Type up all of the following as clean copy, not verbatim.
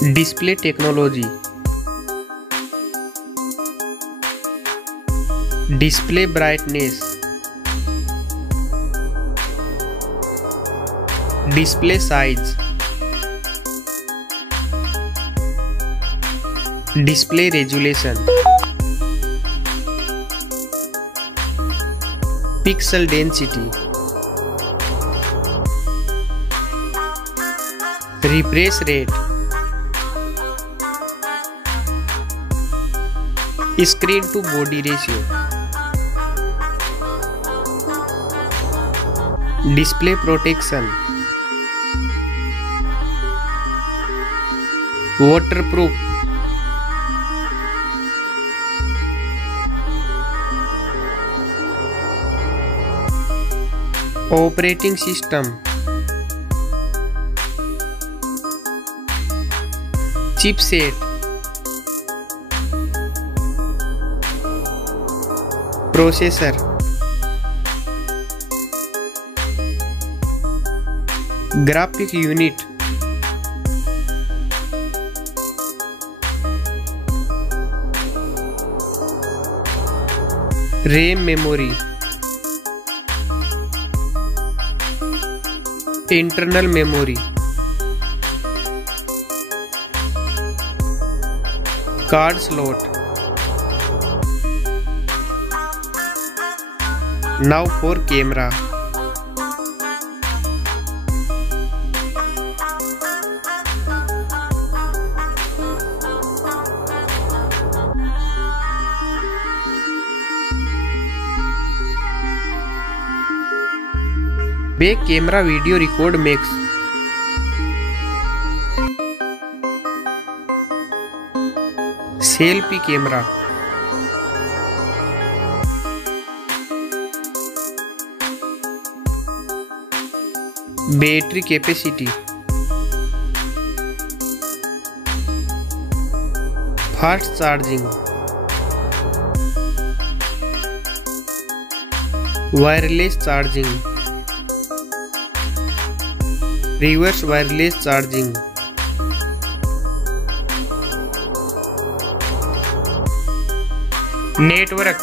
Display technology. Display brightness. Display size. Display resolution. Pixel density. Refresh rate. Screen to body ratio. Display protection. Waterproof. Operating system. Chipset. Processor. Graphic unit. RAM memory. Internal memory. Card slot. Now for camera. Back camera video record makes. Selfie camera. Battery capacity. Fast charging. Wireless charging. Reverse wireless charging. Network.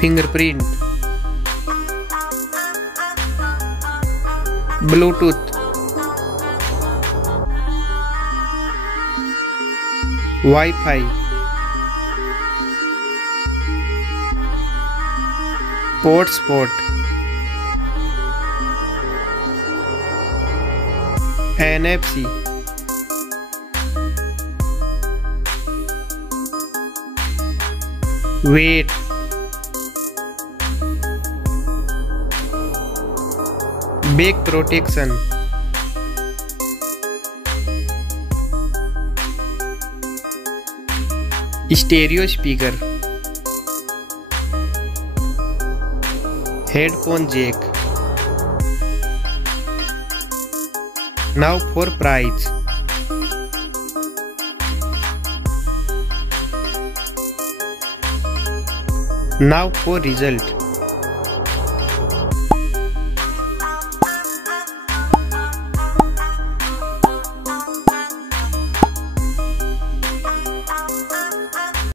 Fingerprint. Bluetooth. Wi-Fi. Hotspot. NFC. Weight. Back protection. Stereo speaker. Headphone jack. Now for price. Now for result.